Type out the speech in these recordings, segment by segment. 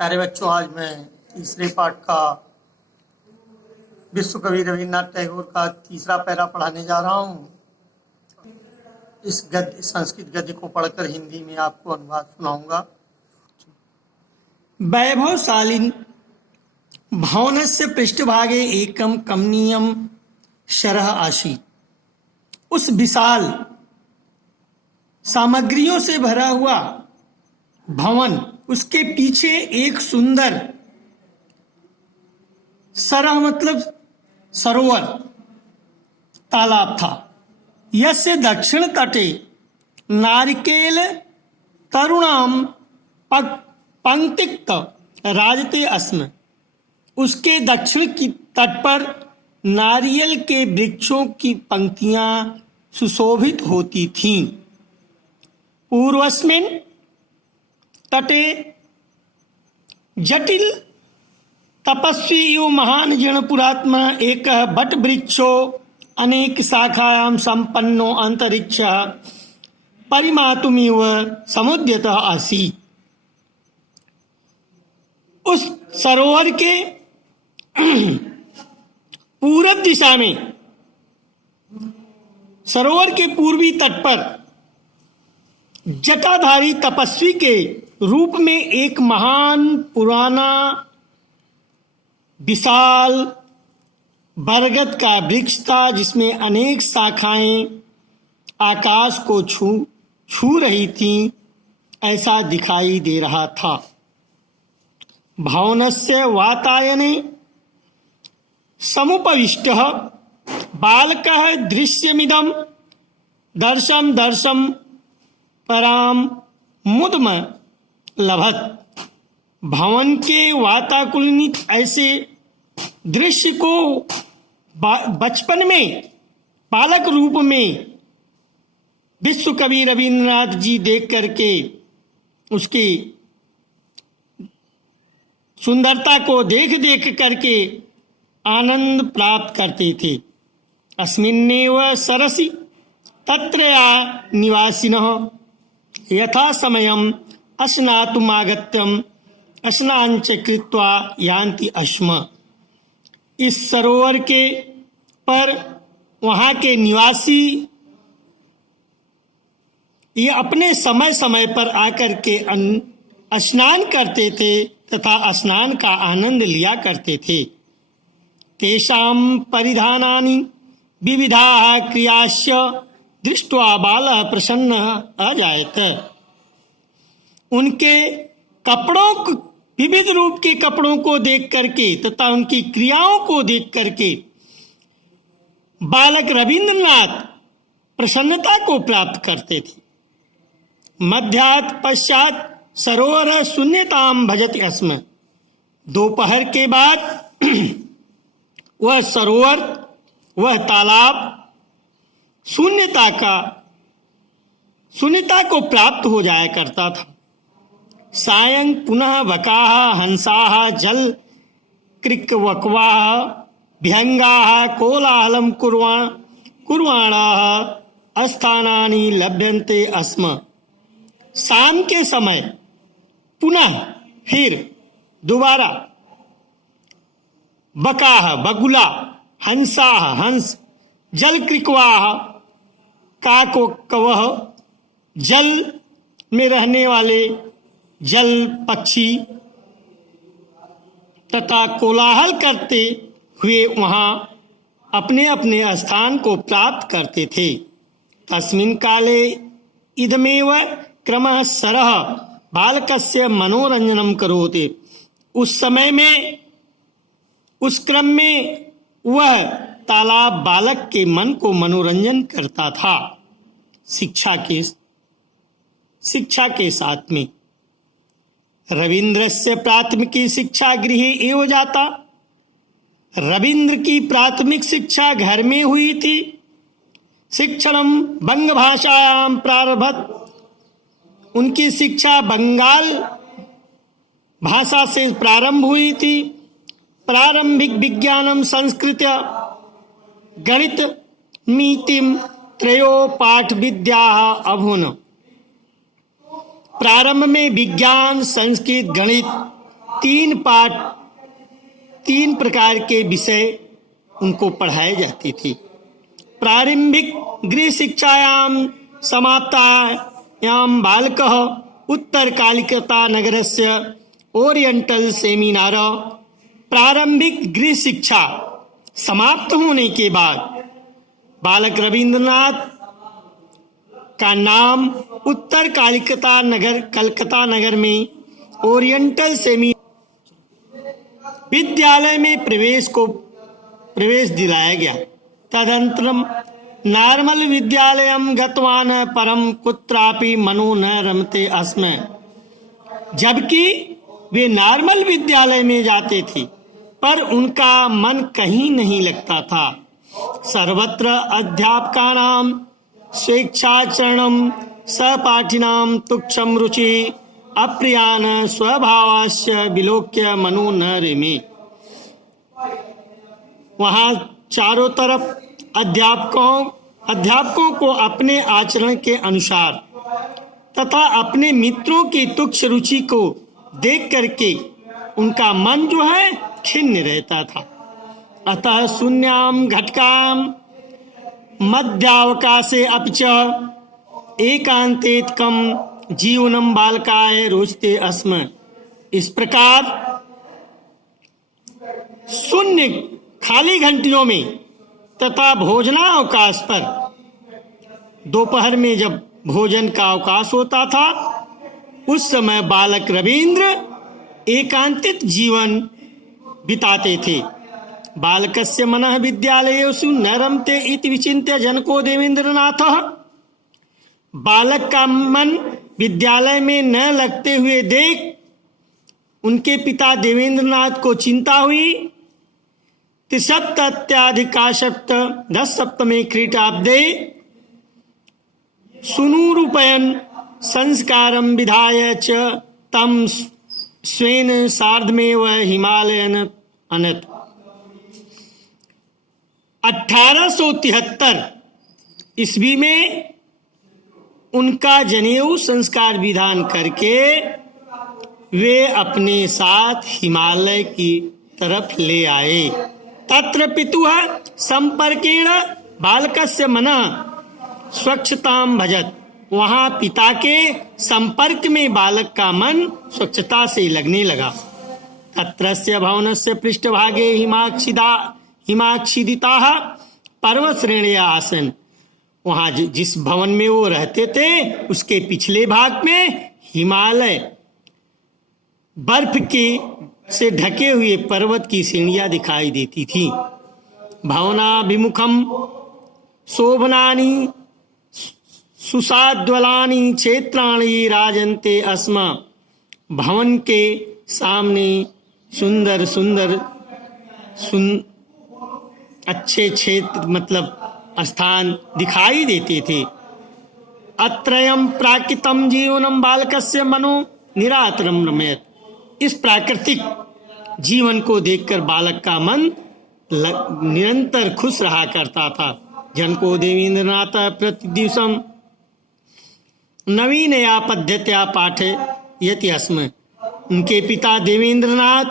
प्यारे बच्चों, आज मैं तीसरे पाठ का विश्व कवि रविन्द्रनाथ टैगोर का तीसरा पैरा पढ़ाने जा रहा हूँ। इस गद्य संस्कृत गद्य को पढ़कर हिंदी में आपको अनुवाद सुनाऊंगा। वैभवशालीन भवनस्य पृष्ठभागे एकम कमनीयम शरह आसीत्। उस विशाल सामग्रियों से भरा हुआ भवन, उसके पीछे एक सुंदर सरह मतलब सरोवर तालाब था। यस्य दक्षिण तटे नारिकेल तरुणाम पंक्तिक्त राजते अस्म। उसके दक्षिण की तट पर नारियल के वृक्षों की पंक्तियां सुशोभित होती थीं। पूर्वस्मिन् तटे जटिल तपस्वी यो महान जन पुरात्मा एक बट वृक्षो अनेक शाखायां संपन्नो अंतरिक्ष परिमातुमिव समुद्यतः आसीत्। उस सरोवर के पूरब दिशा में, सरोवर के पूर्वी तट पर जटाधारी तपस्वी के रूप में एक महान पुराना विशाल बरगद का वृक्ष था, जिसमें अनेक शाखाएं आकाश को छू रही थीं, ऐसा दिखाई दे रहा था। भवनस्य वातायने समुपविष्टः बालकः दृश्यमिदं दर्शम पराम मुदम लभत। भवन के वाताकुलित ऐसे दृश्य को बचपन में बालक रूप में विश्व कवि रविन्द्रनाथ जी देख करके उसकी सुंदरता को देख करके आनंद प्राप्त करते थे। अस्मिन्नेव सरसि तत्र निवासिनः यथा समयम् स्नातुमागत्यम् स्नानञ्च कृत्वा यान्ति अस्म। इस सरोवर के पर वहाँ के निवासी ये अपने समय समय पर आकर के स्नान करते थे तथा स्नान का आनंद लिया करते थे। तेषां परिधानानि विविधाः क्रियाश्च दृष्ट्वा बालः प्रसन्नः अजायत। उनके कपड़ों को, विविध रूप के कपड़ों को देख करके तथा उनकी क्रियाओं को देख करके बालक रविन्द्रनाथ प्रसन्नता को प्राप्त करते थे। मध्यात् पश्चात सरोवर शून्यताम भजति अस्म। दोपहर के बाद वह सरोवर, वह तालाब शून्यता को प्राप्त हो जाया करता था। सायं पुनः वकाः हंसाः जल क्रिकवक्वाः भ्यंगाः कोलाहलं कुर्वाणाः स्थानानि लभ्यन्ते अस्म। शाम के समय पुनः फिर दोबारा बकाह बगुला, हंसाः हंस, जल क्रिकवाह काको कवह, जल में रहने वाले जल पक्षी तथा कोलाहल करते हुए वहां अपने अपने स्थान को प्राप्त करते थे। तस्मिन् काले इदमेव क्रमः सरः बालकस्य मनोरंजनम करोति। उस समय में, उस क्रम में वह तालाब बालक के मन को मनोरंजन करता था। शिक्षा के साथ में रविन्द्रस्य प्राथमिकी शिक्षा गृहे एव जाता। रविन्द्र की प्राथमिक शिक्षा घर में हुई थी। शिक्षणम बंग भाषायां प्रारभत। उनकी शिक्षा बंगाल भाषा से प्रारंभ हुई थी। प्रारंभिक विज्ञानम संस्कृत गणित नीतिम त्रयो पाठ विद्या अभून। प्रारंभ में विज्ञान, संस्कृत, गणित तीन प्रकार के विषय उनको पढ़ाए जाते थे। प्रारंभिक गृह शिक्षायां समाप्तायां बालकः उत्तरकालिकता नगरस्य ओरिएंटल सेमिनार। प्रारंभिक गृह शिक्षा समाप्त होने के बाद बालक रविंद्रनाथ का नाम उत्तर कलकत्ता नगर में ओरिएंटल सेमिनार विद्यालय में प्रवेश दिलाया गया। तदनंतरम नॉर्मल विद्यालयं गतवान् परम कुत्रापि मनो न रमते अस्म। जबकि वे नॉर्मल विद्यालय में जाते थे पर उनका मन कहीं नहीं लगता था। सर्वत्र अध्यापकानां स्वेच्छाचरणं सहपाठिनां तुच्छं रुचि अप्रियान् स्वभावस्य विलोक्य मनो न रेमे। वहाँ चारों तरफ अध्यापकों को अपने आचरण के अनुसार तथा अपने मित्रों की तुच्छ रुचि को देख करके उनका मन जो है खिन्न रहता था। अतः शून्याम घटकाम मध्यावकाशे अपि च एकांतेकम जीवनम बालकाय रोचते अस्म। इस प्रकार शून्य खाली घंटियों में तथा भोजनावकाश पर दोपहर में जब भोजन का अवकाश होता था उस समय बालक रविंद्र एकांतित जीवन बिताते थे। बालकस्य मनः विद्यालयेषु न रमते इति विचिन्त्य जनको देवेंद्रनाथः। बालक का मन विद्यालय में न लगते हुए देख उनके पिता देवेंद्रनाथ को चिंता हुई। त्रिसप्तत्यधिकाशत 10 सप्तमे ख्रीटाब्दे सुनूरुपयन् संस्कारं विधाय च तं स्वेन सार्धमेव हिमालयन अनत। 1873 ईस्वी में उनका जनेऊ संस्कार विधान करके वे अपने साथ हिमालय की तरफ ले आए। तत्र पितुः संपर्केण बालकस्य मनः स्वच्छतां भजत। वहां पिता के संपर्क में बालक का मन स्वच्छता से लगने लगा। तत्रस्य भवनस्य पृष्ठभागे हिमाच्छादिताः पर्वतश्रेणयः आसन्। वहां जिस भवन में वो रहते थे उसके पिछले भाग में हिमालय बर्फ के से ढके हुए पर्वत की श्रेणियां दिखाई देती थी। भवनाभिमुखम शोभनानि सुसाद्वलानि क्षेत्राणि राजन्ते अस्म। भवन के सामने सुंदर अच्छे क्षेत्र मतलब स्थान दिखाई देते थे। अत्रयं प्राकृतम जीवनम बालकस्य मनो निरातरम रमयत। इस प्राकृतिक जीवन को देखकर बालक का मन निरंतर खुश रहा करता था। जनको देवेंद्रनाथ प्रतिदिवसम नवीनया पद्धत्या पाठयति अस्म। उनके पिता देवेंद्रनाथ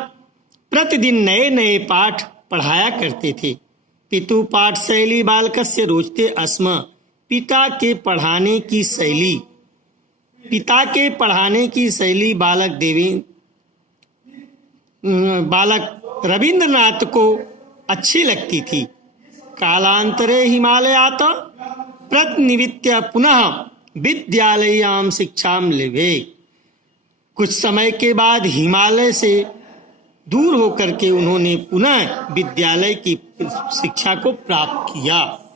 प्रतिदिन नए नए पाठ पढ़ाया करते थे। पितु पाठ शैली बालकस्य रोचते अस्म। पिता के पढ़ाने की शैली बालक रविंद्रनाथ को अच्छी लगती थी। कालांतरे हिमालयात प्रतिनिवृत्य पुनः विद्यालयां शिक्षाम लेवे। कुछ समय के बाद हिमालय से दूर होकर के उन्होंने पुनः विद्यालय की शिक्षा को प्राप्त किया।